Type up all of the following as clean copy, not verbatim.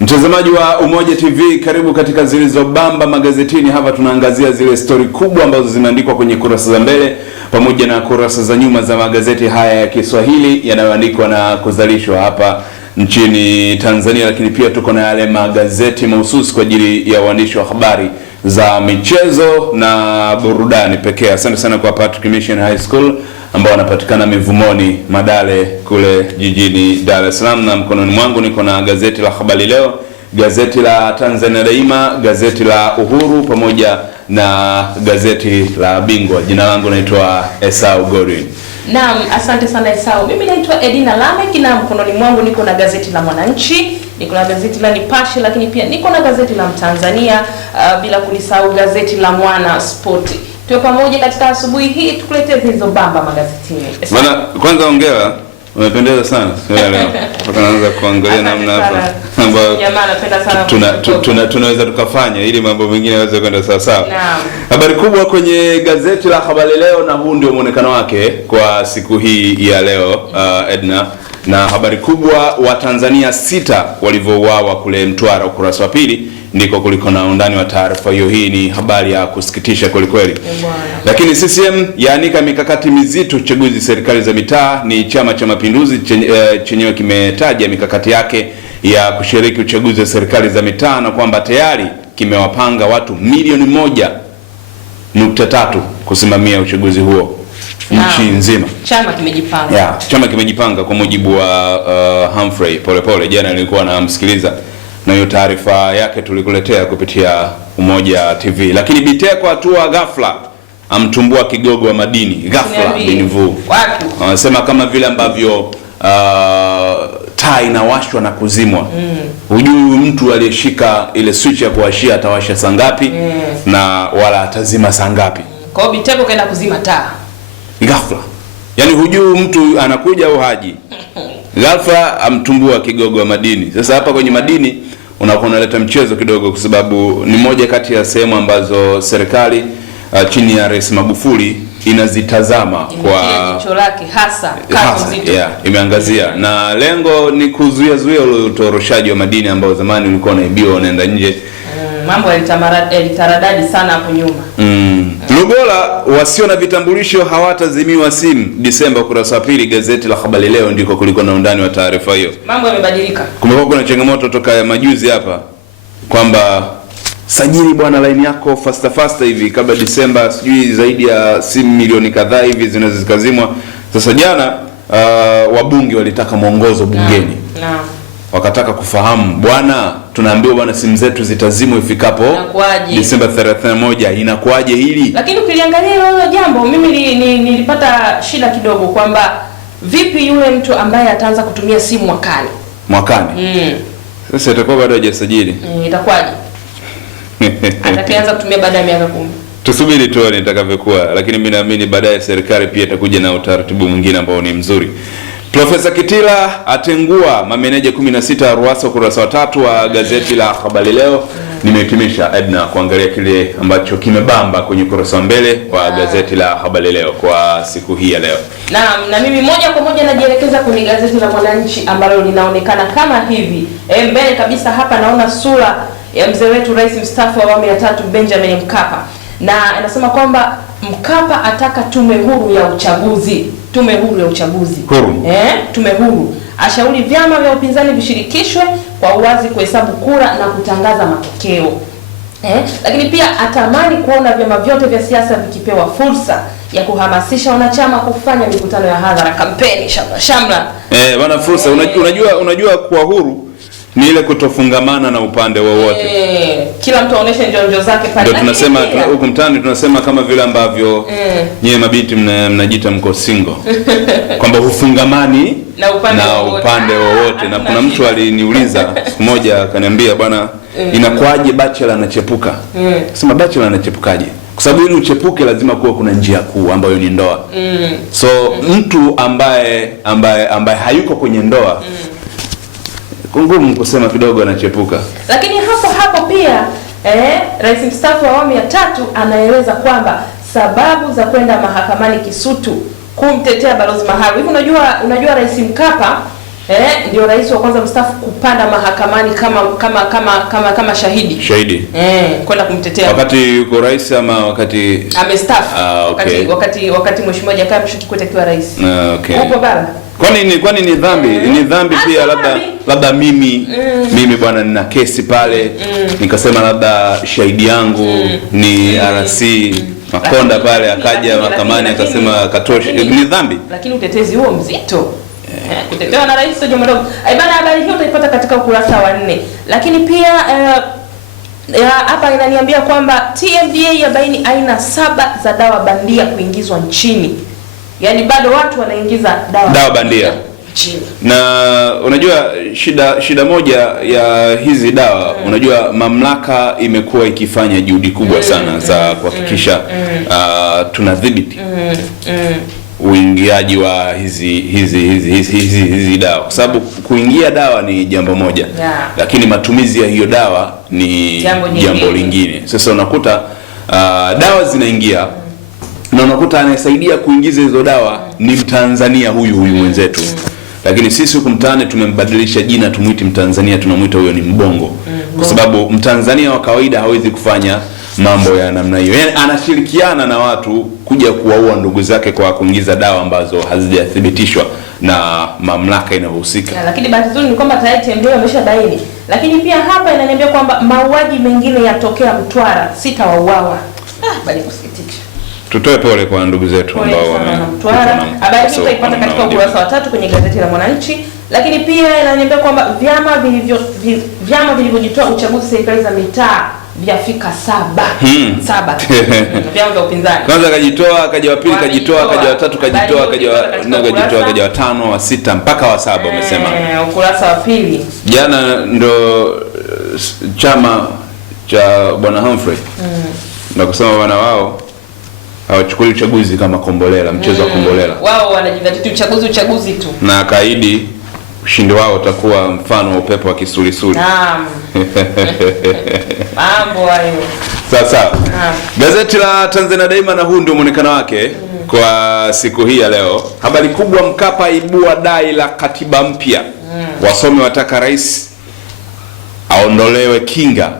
Mtazamaji wa Umoja TV, karibu katika Zilizobamba magazetini. Hapa tunaangazia zile story kubwa ambazo zimeandikwa kwenye kurasa za mbele pamoja na kurasa za nyuma za magazeti haya ya Kiswahili yanayoandikwa na kuzalishwa hapa nchini Tanzania, lakini pia tuko na yale magazeti mahususi kwa ajili ya waandishi wa habari za michezo na burudani pekee. Asante sana kwa Patrick Mission High School ambao wanapatikana Mivumoni Madale kule jijini Dar es Salaam, na mkononi mwangu niko na gazeti la Habari Leo, gazeti la Tanzania Daima, gazeti la Uhuru pamoja na gazeti la Bingwa. Jina langu naitwa Esau Godwin. Naam, asante sana Esau. Mimi naitwa Edina Lamek na mkononi mwangu niko na gazeti la Mwananchi, niko na gazeti la Nipashe, lakini pia niko na gazeti la Mtanzania, bila kulisahau gazeti la Mwana Sport. Tuwe pamoja katika asubuhi hii tukuletee Zilizobamba magazetini. Bwana, kwanza ongea, umependeza sana. Sio leo. Tunaanza kuangalia namna hapa ambayo jamaa anapenda sana tunaweza tukafanya ili mambo mengine yaweze kwenda sawa sawa. Naam. Habari kubwa kwenye gazeti la Habari Leo, na huu ndio muonekano wake kwa siku hii ya leo, Edna. Na habari kubwa, wa Tanzania 6 walivyouawa kule Mtwara, ukurasa wa pili ndiko kuliko na undani wa taarifa hiyo. Hii ni habari ya kusikitisha kweli kweli. Lakini CCM yaanika mikakati mizito uchaguzi serikali za mitaa. Ni Chama cha Mapinduzi chenyewe kimetaja mikakati yake ya kushiriki uchaguzi wa serikali za mitaa na kwamba tayari kimewapanga watu milioni 1.3 kusimamia uchaguzi huo nchi nzima. Chama kimejipanga. Chama kimejipanga kwa mujibu wa Humphrey Polepole. Jana nilikuwa namsikiliza na hiyo taarifa yake tulikuletea kupitia Umoja TV. Lakini Biteko atua ghafla amtumbua kigogo wa madini ghafla binivu. Wanasema kama vile ambavyo taa inawashwa na kuzimwa. Hujui mtu aliyeshika ile switch ya kuwashia atawasha saa ngapi na wala atazima saa ngapi. Kwa hiyo Biteko kaenda kuzima taa ghafla. Yaani hujui mtu anakuja au haji. Ghafla amtumbua kigogo wa madini. Sasa hapa kwenye madini unakuwa unaleta mchezo kidogo, kwa sababu ni moja kati ya sehemu ambazo serikali chini ya Rais Magufuli inazitazama kwa jicho lake hasa nzito. Imeangazia na lengo ni kuzuia ule utoroshaji wa madini ambao zamani ulikuwa unaibiwa unaenda nje. Mambo yalitaradadi sana hapo nyuma. Lugola wasio na vitambulisho hawatazimiwa simu Disemba, ukurasa wa pili gazeti la Habari Leo ndiko kuliko na undani wa taarifa hiyo. Mambo yamebadilika. Kumekuwa kuna changamoto toka majuzi hapa kwamba sajili bwana line yako fasta hivi kabla Disemba, sijui zaidi ya simu milioni kadhaa hivi zinaweza zikazimwa. Sasa jana wabunge walitaka mwongozo bungeni. Naam. Wakataka kufahamu, bwana tunaambiwa bwana simu zetu zitazimwa ifikapo Disemba 31, inakuaje hili? Lakini ukiliangalia hilo jambo mimi nilipata shida kidogo kwamba vipi yule mtu ambaye ataanza kutumia simu mwakani. Sasa itakuwa bado hajasajili. Itakuwaje? Atakaanza kutumia baada ya miaka 10. Tusubiri tuone itakavyokuwa, lakini mimi naamini baadaye serikali pia itakuja na utaratibu mwingine ambao ni mzuri. Profesa Kitila atengua mameneja 16 Ruasa, ukurasa wa 3 wa gazeti la Habari Leo. Nimehitimisha Edna kuangalia kile ambacho kimebamba kwenye ukurasa wa mbele wa gazeti la Habari Leo kwa siku hii ya leo. Na mimi moja kwa moja najielekeza kwenye gazeti la Mwananchi ambalo linaonekana kama hivi. Mbele kabisa hapa naona sura ya mzee wetu Rais mstaafu wa awamu ya 3 Benjamin Mkapa. Na anasema kwamba Mkapa ataka tume huru ya uchaguzi. Tume huru ya uchaguzi. Tume huru. Ashauri vyama vya upinzani vishirikishwe kwa uwazi kuhesabu kura na kutangaza matokeo. Lakini pia atamani kuona vyama vyote vya siasa vikipewa fursa ya kuhamasisha wanachama kufanya mikutano ya hadhara, kampeni shamla. Bwana fursa, unajua kwa huru ni ile kutofungamana na upande wowote. Kila mtu aoneshe njonjo zake pale. Ndio tunasema huko mtaani tunasema kama vile ambavyo nyewe mabinti mnajiita mko single. Kwamba hufungamani na upande wowote. Na kuna mtu aliniuliza siku moja akaniambia, bwana inakuaje bachelor anachepuka? Sema bachelor anachepukaje? Kwa sababu ili uchepuke lazima kuwa kuna njia kuu ambayo ni ndoa. So mtu ambaye hayuko kwenye ndoa ngumu kusema kidogo anachepuka. Lakini hapo pia Rais mstaafu wa awamu ya 3 anaeleza kwamba sababu za kwenda mahakamani Kisutu kumtetea Balozi Maharu. Hivi unajua Rais Mkapa ndio rais wa kwanza mstaafu kupanda mahakamani kama shahidi. Kwenda kumtetea. Wakati yuko rais ama wakati amestaafu? Okay. Wakati Mheshimiwa Jakaya Mrisho Kikwete akiwa rais. Okay. Upo bala. Kwani ni dhambi? Ni dhambi pia labda mimi bwana nina kesi pale nikasema labda shahidi yangu ni RC Makonda pale akaja mahakamani akasema katosha. Ni dhambi? Lakini utetezi huo mzito. Kutetewa na rais sio mdogo. Bana, habari hiyo utaipata katika ukurasa wa 4. Lakini pia hapa inaniambia kwamba TMDA yabaini aina 7 za dawa bandia kuingizwa nchini. Yaani bado watu wanaingiza dawa bandia nchini. Na unajua shida moja ya hizi dawa, unajua mamlaka imekuwa ikifanya juhudi kubwa sana za kuhakikisha tunadhibiti uingiaji wa hizi dawa, kwa sababu kuingia dawa ni jambo moja, lakini matumizi ya hiyo dawa ni jambo lingine. Sasa unakuta dawa zinaingia na unakuta anayesaidia kuingiza hizo dawa ni Mtanzania huyu mwenzetu, lakini sisi huku mtaani tumembadilisha jina, tumuiti Mtanzania, tunamuita huyo ni mbongo, kwa sababu Mtanzania wa kawaida hawezi kufanya mambo ya namna hiyo. Yaani anashirikiana na watu kuja kuwaua ndugu zake kwa kuingiza dawa ambazo hazijathibitishwa na mamlaka inayohusika. Lakini bahati nzuri ni kwamba tayari TMDA wameshabaini. Lakini pia hapa inaniambia kwamba mauaji mengine yatokea Mtwara, 6 wauawa. Bali kusikitisha. Tutoe pole kwa ndugu zetu ambao Mtwara. Habari hii utaipata katika ukurasa wa 3 kwenye gazeti la Mwananchi. Lakini pia inaniambia kwamba vyama vilivyojitoa uchaguzi serikali za mitaa vyafika 7. Vyama vya upinzani. Kwanza kajitoa, akaja wa pili kajitoa, akaja wa tatu kajitoa, akaja wa 5, wa 6 mpaka wa 7 umesema. Ukurasa wa 2. Jana ndo chama cha Bwana Humphrey na kusema wana wao hawachukui uchaguzi kama kombolela, mchezo wa kombolela. Wao wanajidhatiti uchaguzi tu. Na akaahidi ushindi wao utakuwa mfano wa upepo wa kisulisuli. Naam. Mambo hayo. Sawa. Gazeti la Tanzania Daima, na huu ndio muonekano wake kwa siku hii ya leo. Habari kubwa, Mkapa ibua dai la katiba mpya. Wasomi wataka rais aondolewe kinga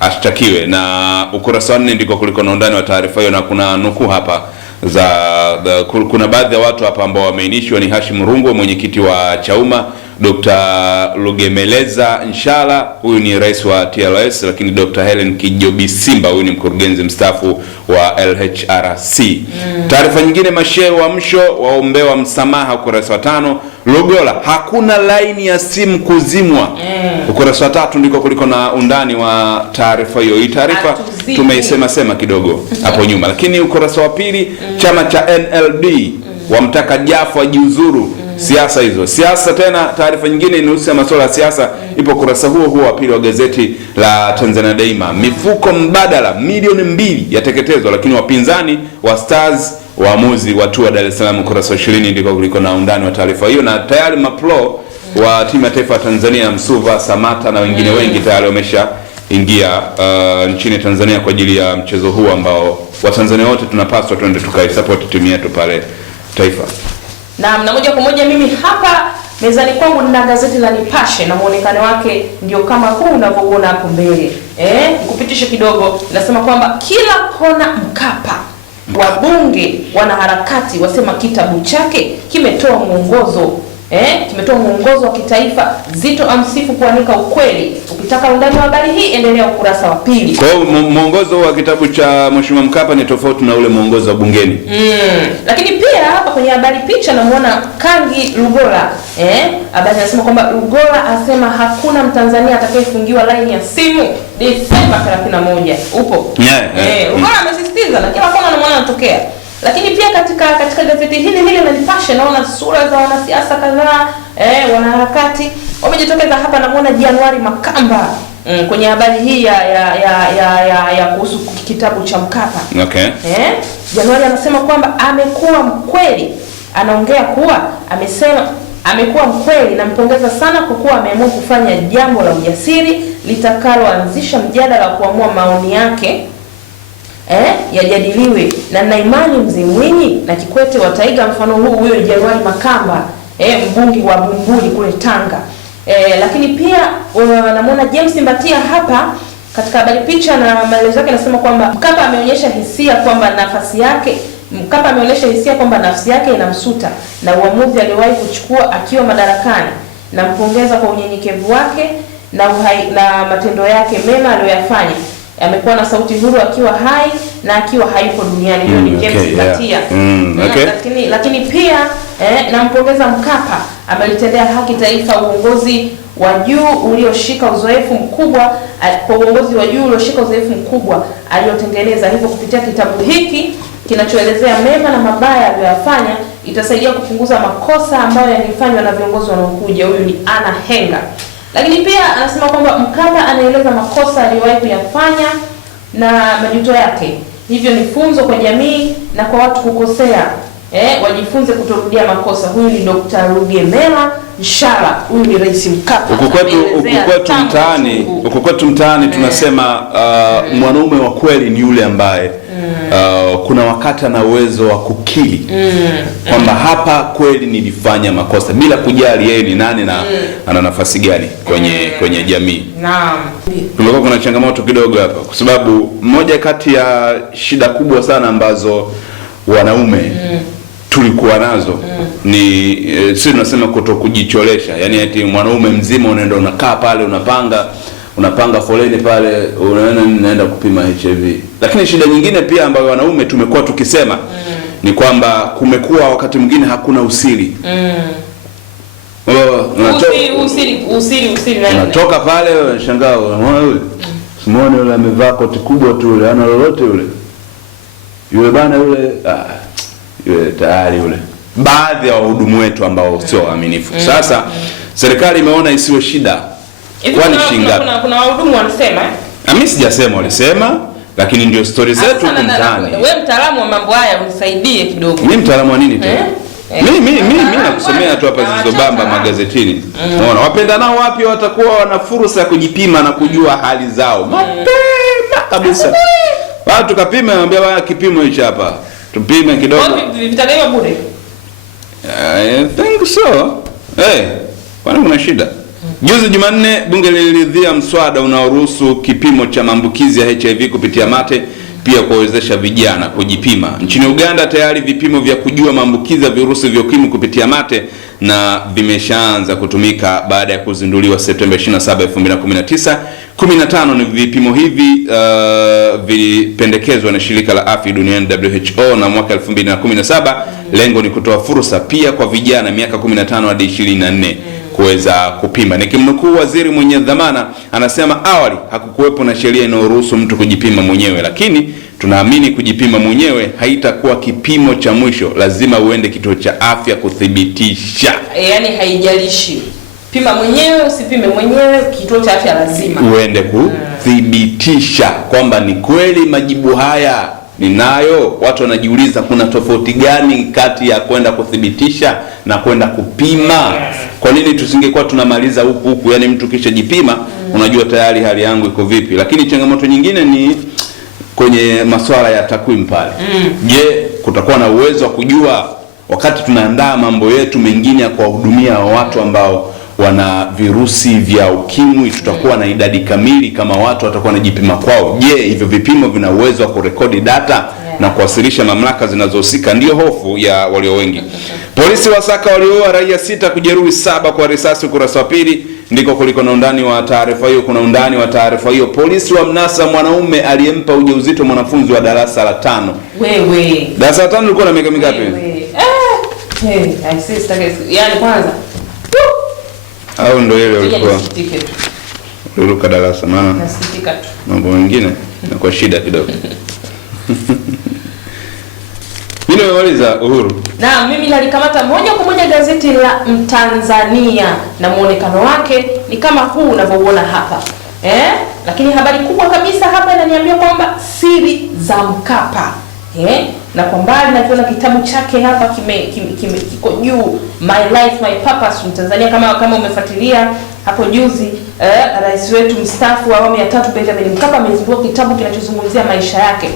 ashtakiwe, na ukurasa wa 4 ndiko kuliko na undani wa taarifa hiyo, na kuna nukuu hapa kuna baadhi ya watu hapa ambao wameainishwa ni Hashim Rungwe, mwenyekiti wa Chauma, Dr. Lugemeleza Nshala, huyu ni rais wa TLS, lakini Dr. Helen Kijobi Simba, huyu ni mkurugenzi mstaafu wa LHRC. Taarifa nyingine, mashehe wa msho waombewa msamaha, ukurasa wa 5. Lugola, hakuna laini ya simu kuzimwa. Ukurasa wa 3 ndiko kuliko na undani wa taarifa hiyo. Hii taarifa tumeisema kidogo hapo nyuma, lakini ukurasa wa 2, chama cha NLD wamtaka Jafo ajiuzuru. Siasa hizo. Siasa tena, taarifa nyingine inahusu masuala ya siasa ipo kurasa huo wa 2 wa gazeti la Tanzania Daima. Mifuko mbadala milioni 2 yateketezwa, lakini wapinzani wa Stars waamuzi watua Dar es Salaam. Kurasa 20 ndiko kuliko na undani wa taarifa hiyo, na tayari mapro wa timu ya taifa ya Tanzania, Msuva, Samata na wengine wengi tayari wamesha ingia nchini Tanzania kwa ajili ya mchezo huu ambao Watanzania wote tunapaswa twende tukaisupport timu yetu pale taifa. Na moja kwa moja mimi hapa mezani kwangu nina gazeti la Nipashe, na muonekano wake ndio kama huu unavyoona hapo mbele. Nikupitishe kidogo. Nasema kwamba kila kona Mkapa, wabunge, wanaharakati wasema kitabu chake kimetoa mwongozo. Kimetoa mwongozo wa kitaifa. Zito amsifu kuanika ukweli. Ukitaka undani wa habari hii endelea ukurasa wa 2. Kwa hiyo mwongozo wa kitabu cha Mheshimiwa Mkapa ni tofauti na ule mwongozo wa bungeni. Lakini pia hapa kwenye habari picha namuona Kangi Lugola. Habari inasema kwamba Lugola asema hakuna Mtanzania atakayefungiwa line ya simu Desemba 31. Upo? Lugola amesisitiza na kila kona anamuona anatokea. Lakini pia katika gazeti hili la Nipashe naona sura za wanasiasa kadhaa, wanaharakati wamejitokeza hapa. Namuona Januari Makamba kwenye habari hii ya kuhusu kitabu cha Mkapa. Okay. Januari anasema kwamba amekuwa mkweli. Anaongea kuwa amesema amekuwa mkweli, nampongeza sana kwa kuwa ameamua kufanya jambo la ujasiri litakaloanzisha mjadala wa kuamua maoni yake yajadiliwe, na nina imani Mzee Mwinyi na Kikwete wataiga mfano huu. Huyo Januari Makamba mbunge wa Bumbuli kule Tanga. Lakini pia namuona James Mbatia hapa katika habari picha na maelezo yake, anasema kwamba Mkapa ameonyesha hisia kwamba nafsi yake inamsuta na uamuzi aliyowahi kuchukua akiwa madarakani, na mpongeza kwa unyenyekevu wake na matendo yake mema aliyoyafanya. Amekuwa na sauti huru akiwa hai na akiwa hayupo duniani. Hiyo ni James Mbatia. Lakini pia nampongeza Mkapa, amelitendea haki taifa, uongozi wa juu ulioshika uzoefu mkubwa aliotengeneza. Hivyo kupitia kitabu hiki kinachoelezea mema na mabaya aliyoyafanya, itasaidia kupunguza makosa ambayo yalifanywa na viongozi wanaokuja. Huyu ni Anna Henga. Lakini pia anasema kwamba Mkapa anaeleza makosa aliyowahi kuyafanya na majuto yake. Hivyo ni funzo kwa jamii na kwa watu kukosea, wajifunze kutorudia makosa. Huyu ni Dr. Rugemela Nshala, huyu ni Rais Mkapa. Huko kwetu mtaani tunasema mwanaume wa kweli ni yule ambaye kuna wakati ana uwezo wa kukiri kwamba hapa kweli nilifanya makosa, bila kujali yeye ni nani na ana nafasi gani kwenye jamii. Naam. Kumekuwa kuna changamoto kidogo hapa, kwa sababu moja kati ya shida kubwa sana ambazo wanaume tulikuwa nazo ni sisi tunasema kutokujicholesha. Yaani eti mwanaume mzima unaenda unakaa pale unapanga foleni pale, unaenda kupima HIV. Lakini shida nyingine pia ambayo wanaume tumekuwa tukisema ni kwamba kumekuwa wakati mwingine hakuna usiri. Usiri unatoka pale unashangaa, Simone yule amevaa koti kubwa tu, yule ana lolote yule bana yule tayari yule. Baadhi ya wahudumu wetu ambao sio waaminifu. Sasa serikali imeona isiwe shida. Kwani shingapi? Kuna wahudumu wanasema mimi sijasema, walisema, lakini ndio story zetu huko mtaani. Wewe mtaalamu wa mambo haya unisaidie kidogo. Mimi mtaalamu wa nini tena? Mimi nakusomea tu hapa Zilizobamba magazetini. Unaona wapenda nao wapi watakuwa wana fursa ya kujipima na kujua hali zao mapema kabisa. Watu tukapima, anambia bwana kipimo hicho hapa. Tupime kidogo. Vitagawa bure. I think so. Kwani kuna shida? Juzi Jumanne bunge liliridhia mswada unaoruhusu kipimo cha maambukizi ya HIV kupitia mate, pia kuwezesha vijana kujipima. Nchini Uganda tayari vipimo vya kujua maambukizi ya virusi vya ukimwi kupitia mate na vimeshaanza kutumika baada ya kuzinduliwa Septemba 27, 2019. 15 ni vipimo hivi vilipendekezwa na shirika la afya duniani WHO na mwaka 2017. Lengo ni kutoa fursa pia kwa vijana miaka 15 hadi 24 kuweza kupima. Nikimnukuu waziri mwenye dhamana, anasema awali hakukuwepo na sheria inayoruhusu mtu kujipima mwenyewe, lakini tunaamini kujipima mwenyewe haitakuwa kipimo cha mwisho. Lazima uende kituo cha afya kuthibitisha. Yaani haijalishi pima mwenyewe usipime mwenyewe, kituo cha afya lazima uende kuthibitisha kwamba ni kweli majibu haya ninayo. Watu wanajiuliza kuna tofauti gani kati ya kwenda kuthibitisha na kwenda kupima? Kwa nini tusingekuwa tunamaliza huku? Yaani mtu kisha jipima unajua tayari hali yangu iko vipi. Lakini changamoto nyingine ni kwenye masuala ya takwimu pale. Je, kutakuwa na uwezo wa kujua wakati tunaandaa mambo yetu mengine ya kuwahudumia watu ambao wana virusi vya ukimwi, tutakuwa na idadi kamili kama watu watakuwa wanajipima kwao? Je, hivyo vipimo vina uwezo wa kurekodi data na kuwasilisha mamlaka zinazohusika? Ndio hofu ya walio wengi. Polisi wasaka walioua raia 6 kujeruhi 7 kwa risasi, ukurasa wa pili ndiko kuliko na undani wa taarifa hiyo. Kuna undani wa taarifa hiyo. Polisi wa mnasa mwanaume aliyempa ujauzito mwanafunzi wa darasa la 5. Wewe. Darasa la 5 ulikuwa na miaka mingapi? Yaani kwanza au ndio ile ulikuwa uliruka darasa? Maana nasikitika tu, mambo mengine na kwa shida kidogo. Mimi nimeuliza Uhuru. Na mimi nalikamata moja kwa moja gazeti la Mtanzania na muonekano wake ni kama huu unavyoona hapa. Lakini habari kubwa kabisa hapa inaniambia kwamba siri za Mkapa. Na kwa mbali nakiona kitabu chake hapa kiko juu, My Life My Purpose Mtanzania. Kama umefuatilia hapo juzi, rais wetu mstaafu wa awamu ya 3 Benjamin Mkapa amezindua kitabu kinachozungumzia maisha yake.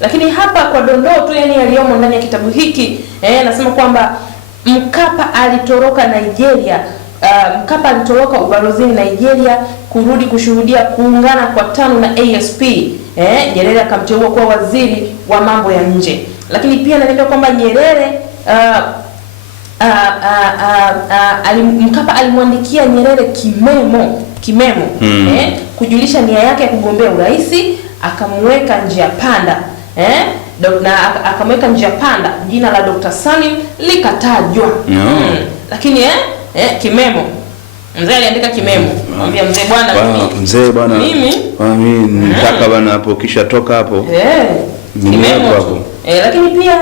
Lakini hapa kwa dondoo tu, yani yaliyomo ndani ya kitabu hiki, anasema kwamba Mkapa alitoroka Nigeria. Mkapa alitoroka ubalozini Nigeria kurudi kushuhudia kuungana kwa TANU na ASP. Nyerere akamteua kuwa waziri wa mambo ya nje. Lakini pia naelewa kwamba Nyerere Mkapa alimwandikia Nyerere kimemo kujulisha nia yake ya kugombea urais, akamweka njia panda na akamweka njia panda, jina la Dr. Salim likatajwa. Lakini kimemo, mzee aliandika kimemo, mwambia mzee bwana mimi nataka bwana hapo kisha toka hapo kimemo hapo. Lakini pia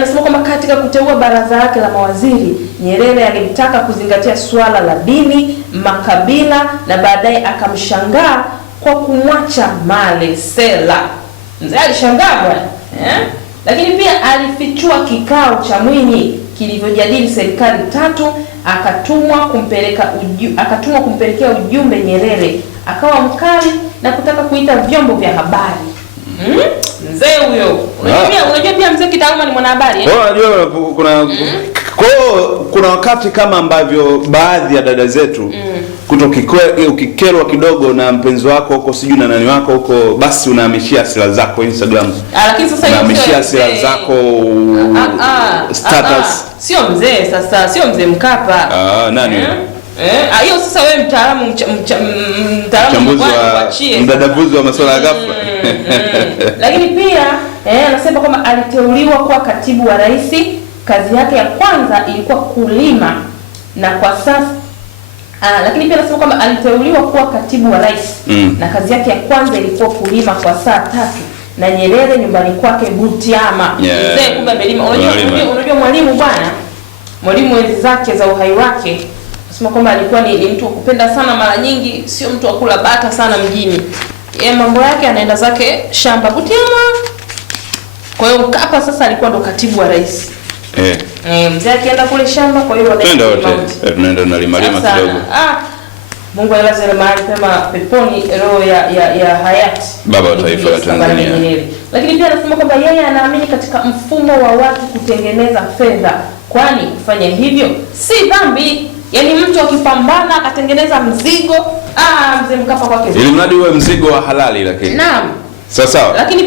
nasema kwamba katika kuteua baraza lake la mawaziri, Nyerere alimtaka kuzingatia swala la dini, makabila, na baadaye akamshangaa kwa kumwacha Male Sela. Mzee alishangaa bwana. Lakini pia alifichua kikao cha Mwinyi kilivyojadili serikali tatu, akatumwa kumpelekea ujumbe Nyerere, akawa mkali na kutaka kuita vyombo vya habari. Mzee huyo. Unajua pia mzee kitaaluma ni mwanahabari Unajua kuna wakati kama ambavyo baadhi ya dada zetu ukikerwa kidogo na mpenzi wako huko sijui na nani wako huko, basi unahamishia hasira zako Instagram. Lakini sasa unahamishia hasira zako status. Sio mzee sasa, sio mzee Mkapa. Nani? Hiyo sasa wewe mtaalamu mdadavuzi wa masuala ya ghafla. Lakini pia anasema kwamba aliteuliwa kuwa katibu wa rais. Kazi yake ya kwanza ilikuwa kulima, na kwa sasa lakini pia anasema kwamba aliteuliwa kuwa katibu wa rais na kazi yake ya kwanza ilikuwa kulima kwa saa 3 na Nyerere nyumbani kwake Butiama. Mzee kumbe amelima. Unajua mwalimu bwana, mwalimu enzi zake za uhai wake, anasema kwamba alikuwa ni mtu wa kupenda sana, mara nyingi sio mtu wa kula bata sana mjini. Mambo yake anaenda zake shamba Butiama. Kwa hiyo Mkapa sasa alikuwa ndo katibu wa rais. Mzee akienda kule shamba, kwa hiyo tunaenda tunalimalima kidogo. Mungu ailaze mahali pema peponi roho ya hayati baba wa taifa la Tanzania. Lakini pia anasema kwamba yeye anaamini katika mfumo wa watu kutengeneza fedha, kwani kufanya hivyo si dhambi. Yaani mtu akipambana akatengeneza mzigo, mzee Mkapa kwake ili mradi uwe mzigo wa halali. Lakini naam, sawa. Lakini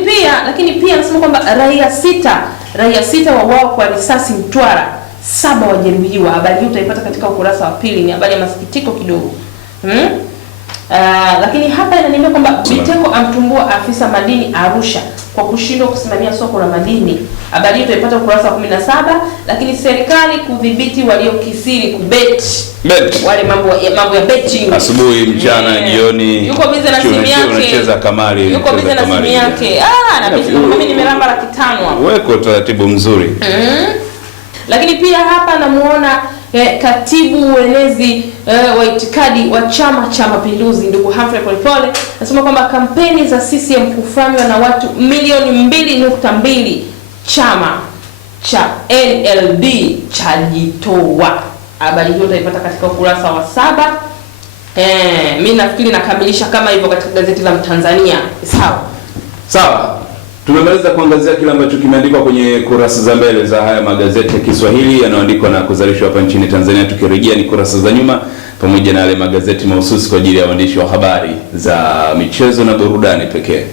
pia anasema kwamba raia sita wauawa kwa risasi Mtwara, 7 wajeruhiwa. Habari hii utaipata katika ukurasa wa 2, ni habari ya masikitiko kidogo. Lakini hapa inaniambia kwamba Biteko amtumbua afisa madini Arusha kwa kushindwa kusimamia soko la madini. Habari hii utaipata ukurasa wa 17. Lakini serikali kudhibiti waliokisiri kubet. Wale mambo ya betting. Asubuhi, mchana, jioni. Yuko bize na simu yake. Unacheza kamari. Yuko bize na simu yake. Na mimi nimelamba 500 hapo. Weko taratibu mzuri. Lakini pia hapa namuona katibu uenezi wa itikadi wa Chama cha Mapinduzi ndugu Humphrey Polepole anasema kwamba kampeni za CCM kufanywa na watu milioni 2.2, chama cha NLD chajitoa. Habari hiyo utaipata katika ukurasa wa 7. Mimi nafikiri nakamilisha kama hivyo katika gazeti la Mtanzania. Sawa. Tumemaliza kuangazia kile ambacho kimeandikwa kwenye kurasa za mbele za haya magazeti ya Kiswahili yanayoandikwa na kuzalishwa hapa nchini Tanzania. Tukirejea ni kurasa za nyuma pamoja na yale magazeti mahususi kwa ajili ya waandishi wa habari za michezo na burudani pekee.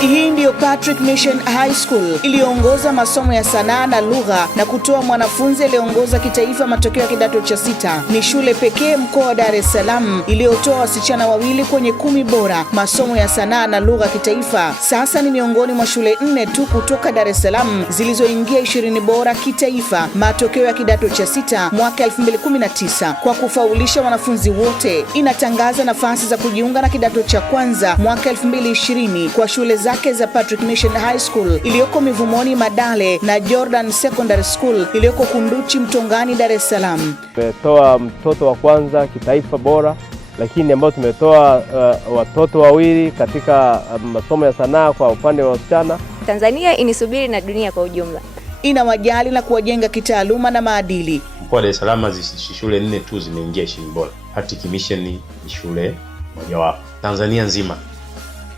Hii ndiyo Patrick Mission High School iliyoongoza masomo ya sanaa na lugha na kutoa mwanafunzi aliyeongoza kitaifa matokeo ya kidato cha 6. Ni shule pekee mkoa wa Dar es Salaam iliyotoa wasichana 2 kwenye 10 bora masomo ya sanaa na lugha kitaifa. Sasa ni miongoni mwa shule 4 tu kutoka Dar es Salaam zilizoingia 20 bora kitaifa matokeo ya kidato cha 6 mwaka 2019. Kwa kufaulisha wanafunzi wote, inatangaza nafasi za kujiunga na kidato cha kwanza mwaka 2020 kwa shule zake za Patrick Mission High School iliyoko Mivumoni Madale na Jordan Secondary School iliyoko Kunduchi Mtongani Dar es Salaam. Tumetoa mtoto wa kwanza kitaifa bora, lakini ambao tumetoa watoto 2 katika masomo ya sanaa kwa upande wa wasichana. Tanzania inisubiri na dunia kwa ujumla. Inawajali na kuwajenga kitaaluma na maadili. Mkoa wa Dar es Salaam shule 4 tu zimeingia 20 bora. Patrick Mission ni shule mojawapo. Tanzania nzima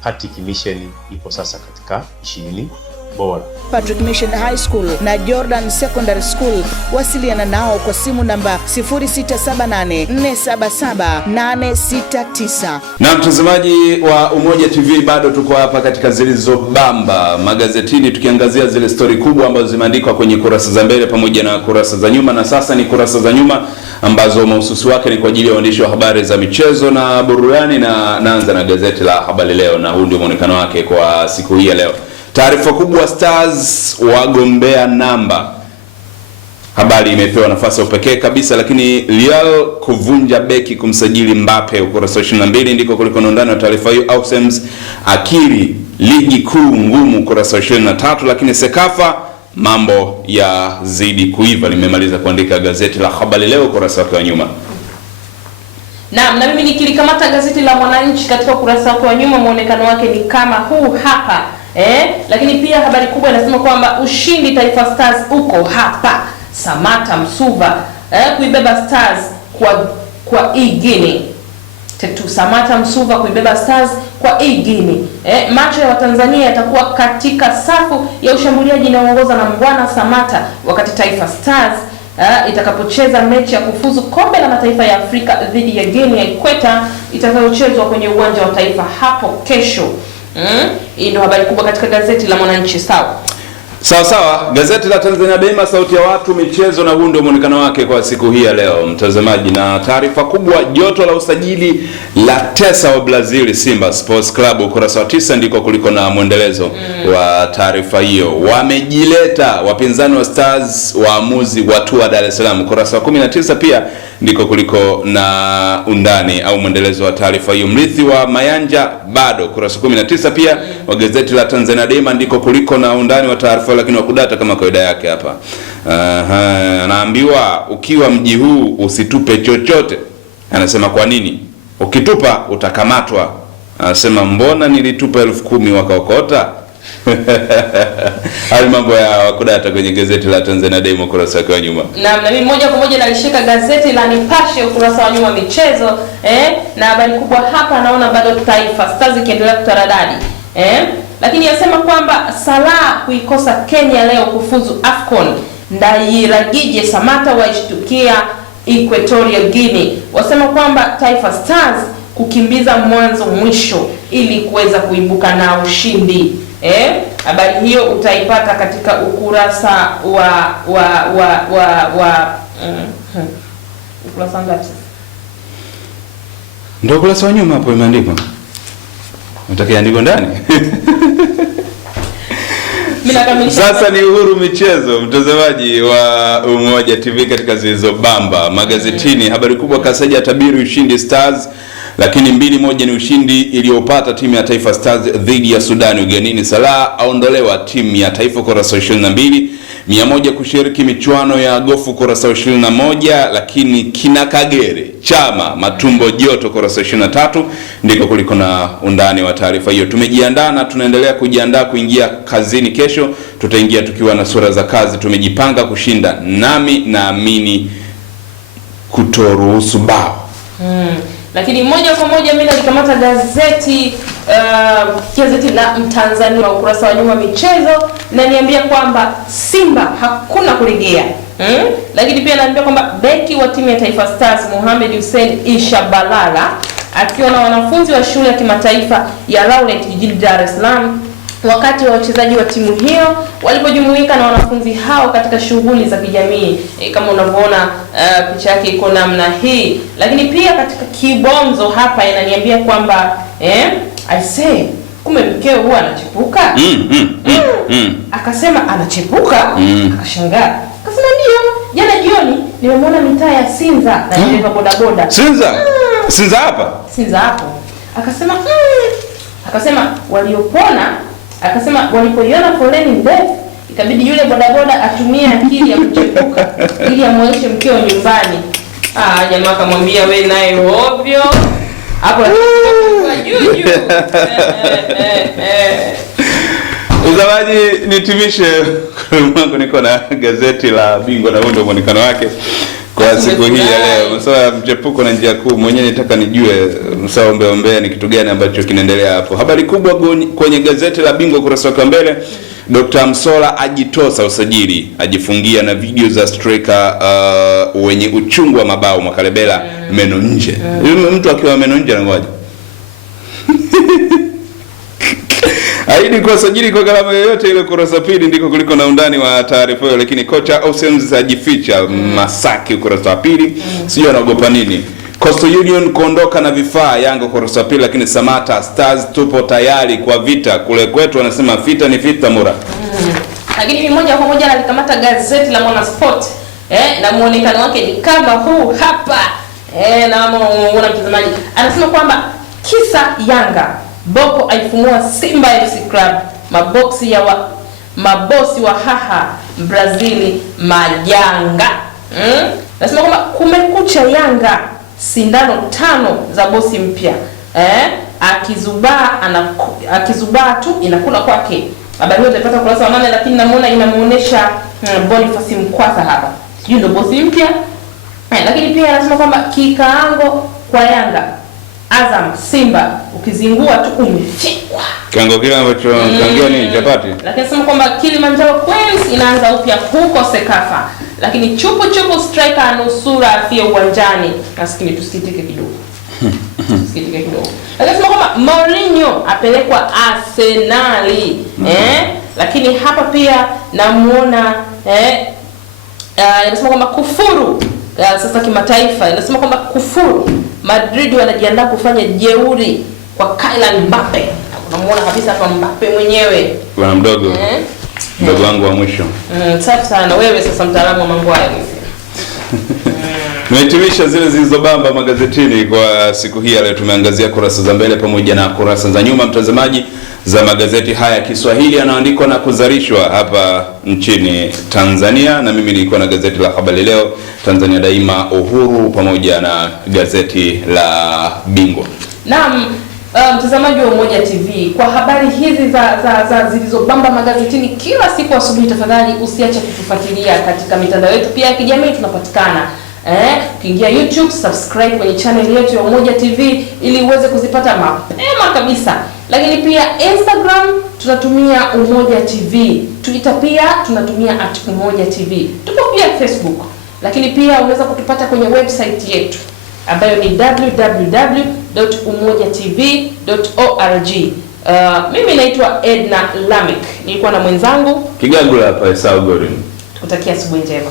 Patrick Mission ipo sasa katika 20 bora. Patrick Mission High School na Jordan Secondary School. Wasiliana nao kwa simu namba 0678477869. Na mtazamaji wa Umoja TV, bado tuko hapa katika Zilizobamba magazetini tukiangazia zile story kubwa ambazo zimeandikwa kwenye kurasa za mbele pamoja na kurasa za nyuma, na sasa ni kurasa za nyuma ambazo mahususi wake ni kwa ajili ya waandishi wa habari za michezo na burudani, na naanza na gazeti la Habari Leo, na huu ndio muonekano wake kwa siku hii ya leo. Taarifa kubwa, Stars wagombea namba. Habari imepewa nafasi ya pekee kabisa, lakini Real kuvunja beki kumsajili Mbappe, ukurasa wa 22 ndiko kuliko ndani wa taarifa hiyo. Ausems akiri ligi kuu ngumu, ukurasa wa 23, lakini Sekafa mambo ya zidi kuiva, limemaliza kuandika gazeti la Habari Leo ukurasa wake wa nyuma. Na mimi nikilikamata gazeti la Mwananchi katika ukurasa wake wa nyuma, muonekano wake ni kama huu hapa. Lakini pia habari kubwa inasema kwamba ushindi Taifa Stars uko hapa. Samata Msuva kuibeba Stars kwa Guinea. Tetu Samata Msuva kuibeba Stars kwa Guinea. Macho ya Watanzania yatakuwa katika safu ya ushambuliaji inayoongozwa na Mbwana Samata wakati Taifa Stars itakapocheza mechi ya kufuzu kombe la mataifa ya Afrika dhidi ya Guinea ya Ikweta itakayochezwa kwenye uwanja wa Taifa hapo kesho. Hii ndio habari kubwa katika gazeti la Mwananchi. Sawa. Gazeti la Tanzania Daima, sauti ya watu michezo, na huu ndio muonekano wake kwa siku hii ya leo mtazamaji, na taarifa kubwa, joto la usajili la tesa wa Brazil Simba Sports Club, ukurasa wa 9 ndiko kuliko na mwendelezo wa taarifa hiyo. Wamejileta wapinzani wa Stars, waamuzi watu wa Dar es Salaam, ukurasa wa 19 pia ndiko kuliko na undani au mwendelezo wa taarifa hiyo. Mrithi wa Mayanja bado, ukurasa 19 pia wa gazeti la Tanzania Daima ndiko kuliko na undani wa taarifa, lakini wakudata kama kawaida yake hapa. Anaambiwa ukiwa mji huu usitupe chochote. Anasema kwa nini? Ukitupa utakamatwa. Anasema mbona nilitupa 10,000 wakaokota? Hali mambo ya wakudata kwenye gazeti la Tanzania Daima ukurasa wa nyuma. Na mimi moja kwa moja nalishika gazeti la Nipashe ukurasa wa nyuma michezo, na habari kubwa hapa naona bado Taifa Stars ikiendelea kutaradadi. Lakini yasema kwamba Salah kuikosa Kenya leo kufuzu AFCON. Ndairagije Samata waishtukia Equatorial Guinea. Wasema kwamba Taifa Stars kukimbiza mwanzo mwisho ili kuweza kuibuka na ushindi. Habari hiyo utaipata katika ukurasa wa ukurasa ngapi? Ndio ukurasa wa nyuma hapo imeandikwa. Nataka andiko ndani. Sasa ni Uhuru michezo, mtazamaji wa Umoja TV katika Zilizobamba magazetini. Habari kubwa, Kasaja tabiri ushindi Stars, lakini 2-1 ni ushindi iliyopata timu ya Taifa Stars dhidi ya Sudan ugenini. Salah aondolewa timu ya Taifa, ukurasa 22. 100 kushiriki michuano ya gofu, ukurasa 21, lakini kina Kagere Chama matumbo joto, ukurasa 23 ndiko kuliko na undani wa taarifa hiyo. Tumejiandaa na tunaendelea kujiandaa kuingia kazini kesho. Tutaingia tukiwa na sura za kazi, tumejipanga kushinda, nami naamini kutoruhusu bao. Lakini moja kwa moja mimi nalikamata gazeti la Mtanzania ukurasa wa nyuma michezo, na niambia kwamba Simba hakuna kurejea. Lakini pia naambia kwamba beki wa timu ya Taifa Stars Mohamed Hussein Ishabalala akiwa na wanafunzi wa shule ya kimataifa ya Laurent jijini Dar es Salaam wakati wa wachezaji wa timu hiyo walipojumuika na wanafunzi hao katika shughuli za kijamii. Kama unavyoona picha yake iko namna hii. Lakini pia katika kibonzo hapa inaniambia kwamba I say kumbe mkeo huwa anachepuka. Akasema anachepuka. Akashangaa. Akasema ndio, jana jioni nimemwona mitaa ya Sinza na dereva bodaboda. Sinza hapa? Sinza hapo. Akasema waliopona, akasema walipoiona foleni ndefu ikabidi yule bodaboda atumie akili ya kuchepuka ili amwonyeshe mkeo nyumbani. Jamaa akamwambia wewe naye ovyo. Hapo juu. Mtazamaji, nitimishe mwangu, niko na gazeti la Bingwa na ndio muonekano wake kwa siku hii ya leo. Msawa mchepuko na njia kuu, mwenyewe nitaka nijue msawa ombea ni kitu gani ambacho kinaendelea hapo. Habari kubwa kwenye gazeti la Bingwa kurasa wa mbele, Dr. Msola ajitosa usajili, ajifungia na video za striker wenye uchungu wa mabao Mwakalebela meno nje. Mtu akiwa meno nje anangoja. Haidi kwa sajili kwa gharama yoyote ile. Kurasa pili ndiko kuliko na undani wa taarifa hiyo, lakini kocha Ausems ajificha Masaki ukurasa wa pili. Sio anaogopa nini? Coastal Union kuondoka na vifaa Yanga kurasa wa pili, lakini Samata Stars tupo tayari kwa vita. Kule kwetu wanasema vita ni vita mura. Lakini moja kwa moja alikamata gazeti la Mwana Sport na muonekano wake ni kama huu hapa. Na muona mtazamaji anasema kwamba kisa Yanga, Boko aifumua Simba FC Club, mabosi wa haha Brazili majanga. Nasema kwamba kumekucha Yanga, sindano 5 za bosi mpya. Akizubaa tu inakula kwake. Habari hiyo tutapata kurasa wa 8, lakini namuona inamuonesha Boniface Mkwasa hapa. Sijui ndo bosi mpya. Lakini pia anasema kwamba kikaango kwa Yanga, Azam, Simba ukizingua tu umefekwa. Kiango kile ambacho kangia ni chapati. Lakini anasema kwamba Kilimanjaro Queens inaanza upya huko Sekafa. Lakini chupu striker anusura afie uwanjani. Nasikini tusikitike kidogo. Tusikitike kidogo. Lakini anasema kwamba Mourinho apelekwa Arsenali. Lakini hapa pia namuona inasema kwamba kufuru sasa kimataifa. Inasema kwamba kufuru Madrid wanajiandaa kufanya jeuri kwa Kylian Mbappe. Unamuona kabisa hapa Mbappe mwenyewe. Bwana mdogo. Mdogo wangu wa mwisho. Safi sana wewe sasa mtaalamu wa mambo haya hivi. Tumehitimisha zile zilizobamba magazetini kwa siku hii leo. Tumeangazia kurasa za mbele pamoja na kurasa za nyuma, mtazamaji, za magazeti haya Kiswahili yanaandikwa na kuzalishwa hapa nchini Tanzania, na mimi nilikuwa na gazeti la Habari Leo, Tanzania Daima, Uhuru pamoja na gazeti la Bingwa. Naam, mtazamaji wa Umoja TV, kwa habari hizi za zilizobamba magazetini kila siku asubuhi, tafadhali usiache kutufuatilia katika mitandao yetu pia ya kijamii. Tunapatikana ukiingia YouTube, subscribe kwenye channel yetu ya Umoja TV ili uweze kuzipata mapema kabisa. Lakini pia Instagram tunatumia Umoja TV, Twitter pia tunatumia @Umoja TV, tupo pia Facebook. Lakini pia unaweza kutupata kwenye website yetu ambayo ni www.umojatv.org. Mimi naitwa Edna Lamek, nilikuwa na mwenzangu Kigagula hapa Esau Gorin. Tukutakia asubuhi njema.